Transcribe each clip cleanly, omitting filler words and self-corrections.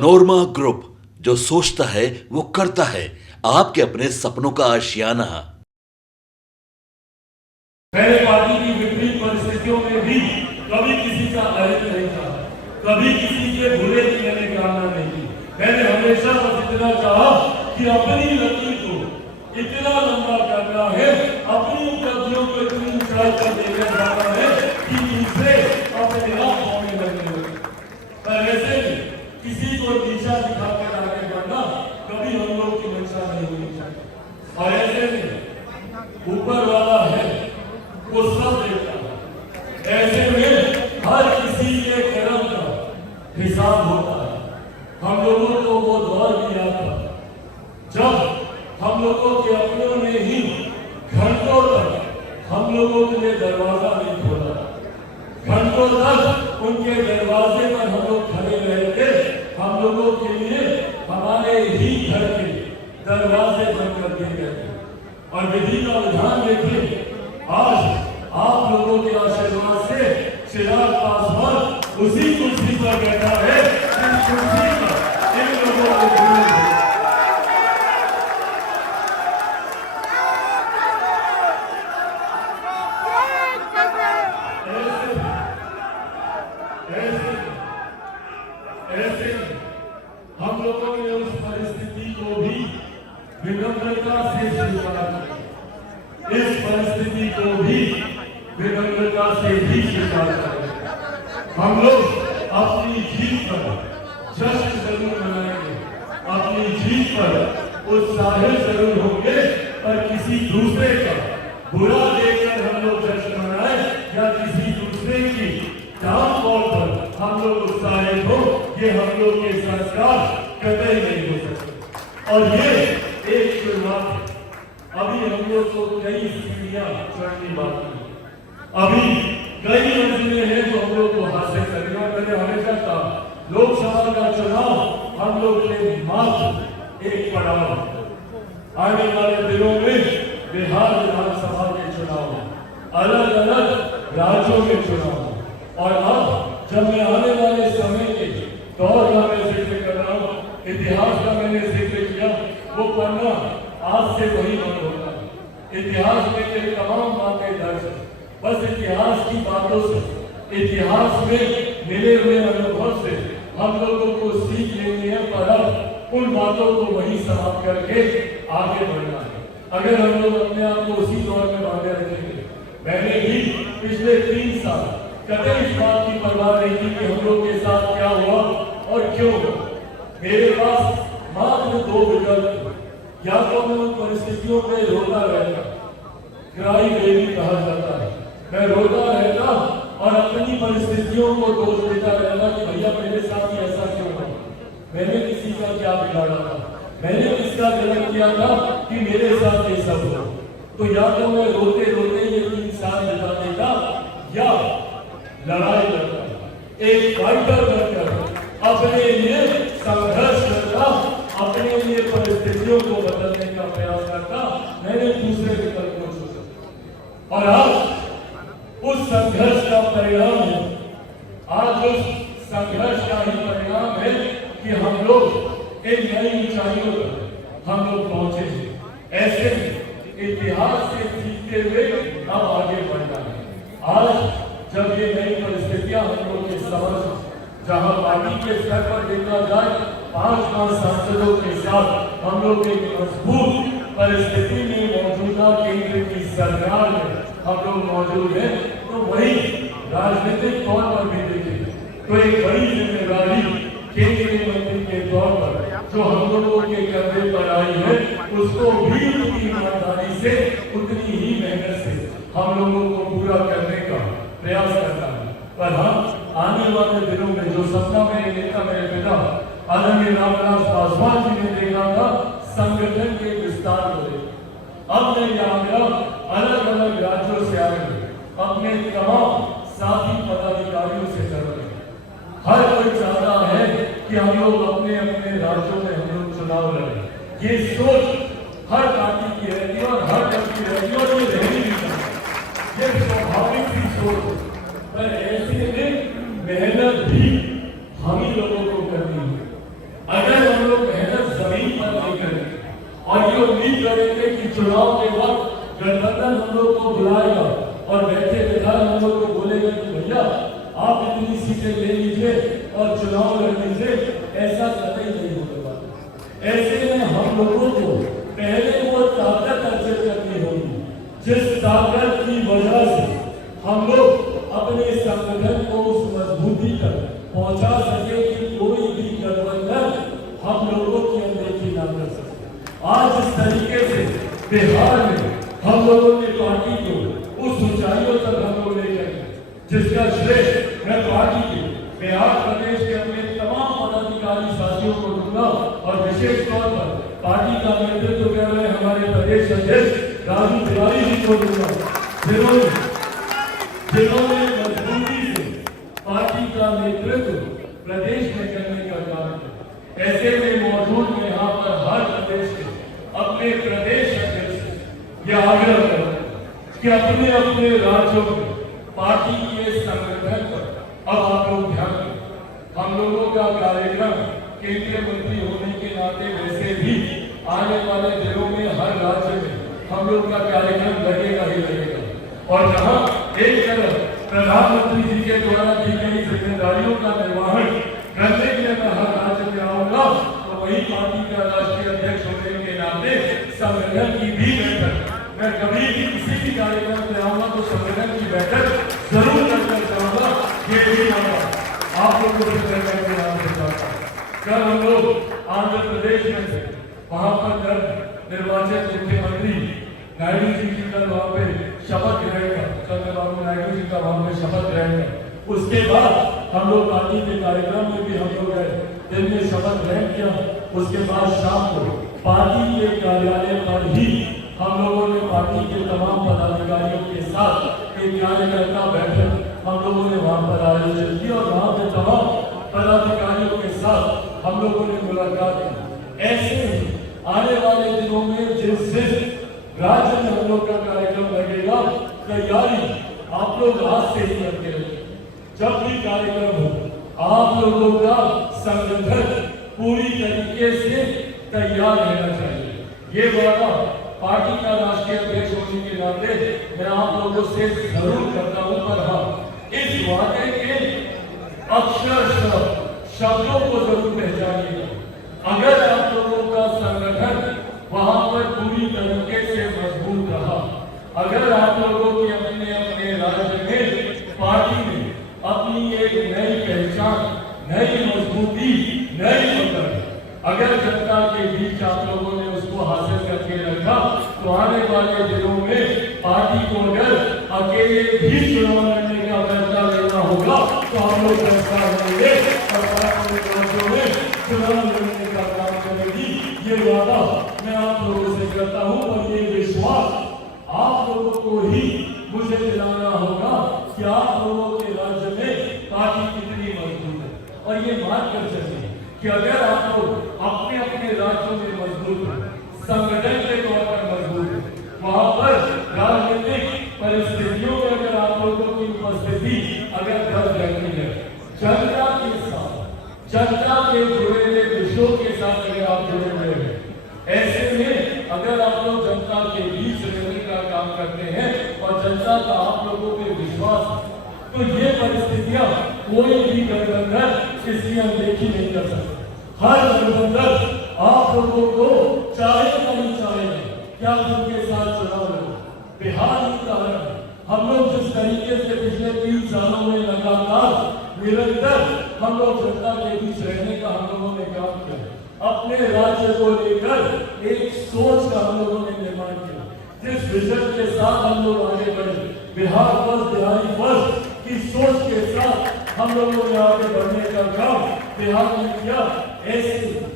Panorama group, जो सोचता है वो करता है। आपके अपने सपनों का आशियाना। मैंने पार्टी की विपरीत परिस्थितियों में भी कभी किसी का अहित नहीं चाहा, कभी किसी के बुरे की मैंने कामना नहीं की। मैंने हमेशा बस इतना चाहा कि अपनी लकीर को इतना लंबा करना है, अपनी उपलब्धियों को इतनी ऊंचाई पर लेकर जाना है कि दूसरे अपने आप होने लगे। पर वैसे किसी को नीचा दिखाकर आगे बढ़ना कभी हम लोग की मंशा नहीं होनी चाहिए। और ऐसे में ऊपर वाला है वो सब देखता है। ऐसे में हर किसी के कर्म का हिसाब होता है। हम लोगों को वो दौर भी आता जब हम लोगों के अपनों ने ही घंटों तक हम लोगों के लिए दरवाजा नहीं खोला, घंटों तक उनके दरवाजे पर हम लोग खड़े रहे थे। हम लोगों के लिए हमारे ही घर के दरवाजे बंद कर दिए गए थे। और विधि का विधान देखिए, आज आप लोगों के आशीर्वाद से चिराग पासवान उसी कुर्सी पर बैठा है जिस कुर्सी पर इन लोगों को ऐसे हम लोगों ने उस परिस्थिति को भी विनम्रता से स्वीकार किया। इस परिस्थिति को भी विनम्रता से भी स्वीकार किया। हम लोग अपनी जीत पर जश्न जरूर मनाएंगे, अपनी जीत पर उत्साहित जरूर होंगे, पर किसी दूसरे का बुरा देखकर हम लोग जश्न मनाए या किसी दूसरे की डाउनफॉल पर हम लोग उत्साहित हो, ये हम लोग के संस्कार कतई नहीं हो सकते। और ये एक शुरुआत है। अभी हम लोग को कई सीढ़ियां चढ़नी बाकी है, अभी कई मंजिलें हैं जो हम लोग को हासिल करनी है। मैंने हमेशा कहा, लोकसभा का चुनाव हम लोग के मात्र एक पड़ाव। आने वाले दिनों में बिहार विधानसभा के चुनाव, अलग अलग राज्यों के चुनाव, और अब जब मैं आने वाले समय के दौर का मैं जिक्र कर रहा हूँ, इतिहास का मैंने जिक्र किया, वो पन्ना आज से वही बंद होता है। इतिहास में ये तमाम बातें दर्ज है। बस इतिहास की बातों से, इतिहास में मिले हुए अनुभव से हम लोगों को सीख लेनी है, पर अब उन बातों को वही समाप्त करके आगे बढ़ना है। अगर हम लोग अपने आप को उसी दौर में बांधे रखेंगे, मैंने भी पिछले 3 साल कभी इस बात की परवाह नहीं की कि हम लोग के साथ क्या हुआ और क्यों हुआ। मेरे पास मात्र 2 विकल्प, या तो मैं उन परिस्थितियों में रोता रहता, क्राई बेबी कहा जाता है, मैं रोता रहता और अपनी परिस्थितियों को दोष देता रहता कि भैया मेरे साथ ही ऐसा क्यों हुआ, मैंने किसी का क्या बिगाड़ा था, मैंने किसका गलत किया था कि मेरे साथ ये सब हुआ। तो या तो मैं रोते रोते ये 3 साल बिता देता, या लड़ाई लड़ता, एक फाइटर बनकर अपने लिए संघर्ष करता, अपने लिए परिस्थितियों को बदलने का प्रयास करता। मैंने दूसरे विकल्प को चुना और आज उस संघर्ष का परिणाम है, आज उस संघर्ष का ही परिणाम है कि हम लोग एक नई ऊंचाइयों पर हम लोग पहुंचे हैं। ऐसे इतिहास से सीखते हुए अब आगे बढ़ना है। आज जब ये नई परिस्थितियां हम लोग के समझ, जहां पार्टी के स्तर पर देखा जाए 5 सांसदों के साथ हम लोग एक मजबूत परिस्थिति में मौजूदा केंद्र की सरकार में हम लोग मौजूद हैं, तो वही राजनीतिक तौर पर भी देखें तो एक बड़ी जिम्मेदारी केंद्रीय मंत्री के तौर पर जो हम लोगों के कंधे पर आई है, उसको भी उतनी ईमानदारी से, उतनी ही मेहनत से हम लोगों को पूरा करने का प्रयास करना है। पर हम आने वाले दिनों में जो सपना मेरे नेता, मेरे पिता आदरणीय रामविलास पासवान जी ने देखा था, संगठन के विस्तार को लेकर अब मैं यहाँ अलग अलग राज्यों से आए अपने तमाम साथी पदाधिकारियों से कर रहे हैं। हर कोई चाहता है कि हम लोग अपने अपने राज्यों में हम लोग चुनाव लड़ें। ये सोच हर पार्टी की रहती है और हर दल की रहती है, और ये रहनी भी चाहिए, ये स्वाभाविक सी सोच। पर ऐसे में मेहनत भी हम ही लोगों को करनी है। ये उम्मीद करेंगे कि चुनाव के वक्त गठबंधन हम लोग को बुलाएगा और बैठे विधायक हम लोग को बोलेगा कि भैया आप इतनी सीटें ले लीजिए और चुनाव लड़ लीजिए। ऐसा कतई नहीं होगा। ऐसे में हम लोगों को पहले वो ताकत अर्जित करनी होगी जिस ताकत की वजह से हम लोग अपने संगठन को उस मजबूती तक पहुंचा सके कि कोई भी गठबंधन हम लोगों की अनदेखी ना कर सके। आज इस तरीके से बिहार में हम लोगों ने पार्टी को उस ऊंचाइयों तक हम लोग ले गए जिसका श्रेय मैं पार्टी के बिहार प्रदेश के अपने तमाम पदाधिकारी साथियों को दूंगा और विशेष तौर पर पार्टी का नेतृत्व कर रहे हमारे प्रदेश अध्यक्ष राजू तिवारी जी को दूंगा, जिन्होंने मजबूती से पार्टी का नेतृत्व प्रदेश में करने का काम किया। ऐसे में मौजूद में यहाँ पर हर प्रदेश के अपने प्रदेश अध्यक्ष से यह आग्रह करें कि अपने अपने राज्यों में पार्टी के संगठन पर अब आप लोग ध्यान दें। हम लोगों का कार्यक्रम केंद्रीय मंत्री होने के नाते वैसे भी आने वाले दिनों में हर राज्य में हम लोग का कार्यक्रम लगेगा ही लगेगा। और जहां एक तरफ प्रधानमंत्री जी के द्वारा दी गई जिम्मेदारियों का निर्वहन करने के लिए मैं हर राज्य में आऊंगा, तो वही पार्टी का राष्ट्रीय अध्यक्ष होने के नाते संगठन की भी बैठक मैं कभी भी किसी भी कार्यक्रम में आऊंगा तो संगठन की बैठक जरूर करना चाहूंगा। ये भी आप लोगों से कल हम लोग आंध्र प्रदेश में थे, वहां पर निर्वाचित मुख्यमंत्री नायडू जी की कल वहां पे शपथ ग्रहण का चंद्रबाबू नायडू जी का वहां पे शपथ ग्रहण का। उसके बाद हम लोग पार्टी के कार्यक्रम में भी हम लोग गए, दिन में शपथ ग्रहण किया। उसके बाद शाम को पार्टी के कार्यालय पर ही हम लोगों ने पार्टी के तमाम पदाधिकारियों के साथ एक कार्यकर्ता बैठक हम लोगों ने वहां पर आयोजित की और वहां पे तमाम पदाधिकारियों के साथ हम लोगों ने मुलाकात की। ऐसे ही आने वाले दिनों में जिस राज्य में हम लोग का कार्यक्रम लगेगा, तैयारी आप लोग आज से ही करके रखें। जब भी कार्यक्रम हो आप लोगों का संगठन पूरी तरीके से तैयार रहना चाहिए। ये वादा पार्टी का राष्ट्रीय अध्यक्ष होने के नाते मैं आप लोगों से जरूर करता हूं, पर हाँ इस वादे के अक्षरशः शब्दों को जरूर पहचानिएगा। अगर आप लोगों का संगठन वहां पर पूरी तरीके से मजबूत रहा, अगर आप लोगों की अपने अपने राज्य में पार्टी में अपनी एक नई पहचान, नई मजबूती, नई पकड़, अगर जनता के बीच आप लोगों ने उसको हासिल करके रखा, तो आने वाले दिनों में पार्टी को अगर अकेले भी चुनाव लड़ने का फैसला लेना होगा तो हम लोग फैसला लेंगे और राज्यों में चुनाव लड़ने का काम करेगी। ये वादा मैं आप लोगों से करता हूँ और ये विश्वास आप लोगों को ही मुझे दिलाना होगा कि आप लोगों के राज्य में पार्टी कितनी मजबूत है। और ये मान कर चलिए कि अगर आप लोग अपने अपने राज्यों में मजबूत हैं, संगठन के तौर पर मजबूत है, वहां पर राजनीतिक परिस्थितियों में अगर आप लोगों की उपस्थिति अगर दर्ज रहती है, जनता के साथ, जनता के जुड़े हुए विषयों के साथ अगर आप जुड़े हुए हैं, ऐसे में अगर आप लोग जनता के बीच रहने का काम करते हैं और जनता का आप लोगों पे विश्वास है, तो ये परिस्थितियां कोई भी गठबंधन इसकी अनदेखी नहीं कर सकता। हर गठबंधन आप लोगों को चाहे नहीं चाहे क्या उनके साथ चुनाव लड़ो। बिहार ही उदाहरण है। हम लोग जिस तरीके से पिछले 3 सालों में लगातार निरंतर हम लोग जनता के बीच रहने का हम लोगों ने काम किया, अपने राज्य को लेकर एक सोच का हम लोगों ने निर्माण किया, जिस विजन के साथ हम लोग आगे बढ़े, बिहार फर्स्ट, बिहारी फर्स्ट की सोच के साथ हम लोगों ने आगे बढ़ने का काम बिहार में किया। ऐसे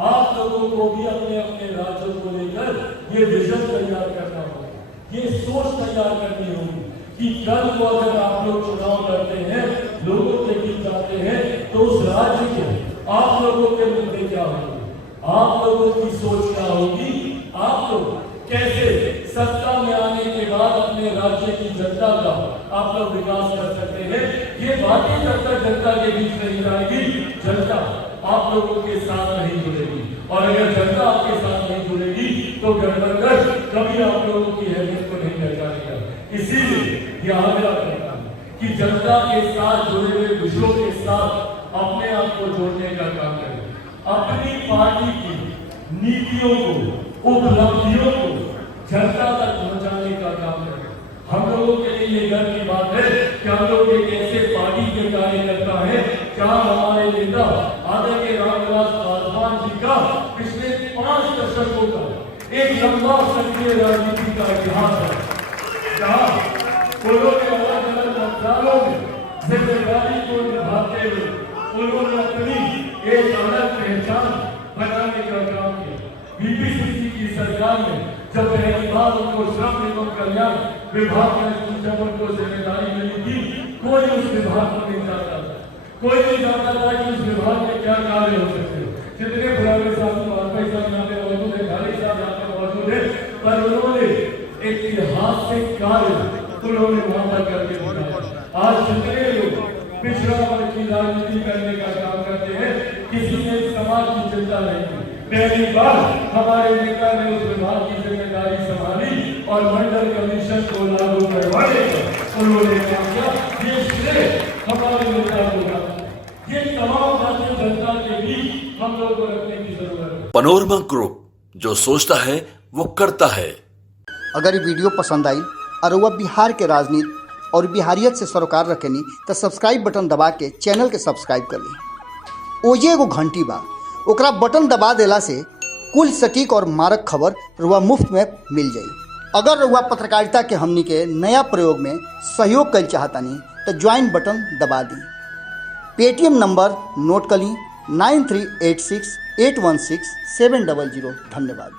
आप लोगों को भी अपने अपने राज्यों को लेकर ये विजन तैयार करना होगा, ये सोच तैयार करनी होगी कि कल को अगर आप लोग चुनाव लड़ते हैं, लोगों के बीच जाते हैं, तो उस राज्य के आप लोगों के मुद्दे क्या होंगे, आप लोगों की सोच क्या होगी, आप लोग कैसे सत्ता में आने के बाद अपने राज्य की जनता का आप लोग विकास कर सकते हैं। ये बातें जब तक जनता के बीच नहीं जाएगी, जनता आप लोगों के साथ नहीं जुड़ेगी। और अगर जनता आपके साथ नहीं जुड़ेगी तो ये आग्रह करता है कि जनता के साथ जुड़े हुए दूसरों के साथ अपने आप को जोड़ने का काम करें, अपनी पार्टी की नीतियों को, उपलब्धियों को जनता तक पहुंचाने का काम करें। हम लोगों के लिए ये गर्व की बात है कि हम लोग एक ऐसे पार्टी के कार्यकर्ता है जहां हमारे नेता आदरणीय रामविलास पासवान जी का पिछले 5 दशकों का एक लंबा सक्रिय राजनीति का इतिहास है, जहां उन्होंने अलग अलग मंत्रालयों में जिम्मेदारी को निभाते हुए उन्होंने अपनी एक अलग पहचान बनाने का काम किया। बीपीसीसी की सरकार में जब पहली बार उनको श्रम एवं कल्याण विभाग में जब उनको जिम्मेदारी मिली थी, कोई उस विभाग को नहीं जानता था, कोई नहीं जानता था कि उस विभाग में क्या कार्य हो सकते हैं। जितने बुलावे साहब वाजपेयी साहब यहाँ पे मौजूद है, खालिद साहब यहाँ पे मौजूद है, पर उन्होंने ऐतिहासिक कार्य उन्होंने वहां पर करके दिखाया। आज जितने लोग पिछड़ा वर्ग की राजनीति करने का काम करते हैं, किसी ने समाज की चिंता नहीं की। पहली बार हमारे नेता ने उस विभाग की जिम्मेदारी संभाली और मंडल कमीशन को लागू करवाने का उन्होंने काम किया। ये श्रेय हमारे नेता को जाता है। ये तमाम बातें जनता के बीच हम लोग को रखने की जरूरत है। पनोरमा ग्रुप, जो सोचता है वो करता है। अगर ये वीडियो पसंद आई और वह बिहार के राजनीति और बिहारियत से सरोकार रखेनी तो सब्सक्राइब बटन दबा के चैनल के सब्सक्राइब कर ली। ओजे एगो घंटी बा, ओकरा बटन दबा देला से कुल सटीक और मारक खबर रुआ मुफ्त में मिल जाई। अगर रुआ पत्रकारिता के हमनी के नया प्रयोग में सहयोग कर चाहतानी तो ज्वाइन बटन दबा दी। पेटीएम नंबर नोट कर ली 9386816700। धन्यवाद।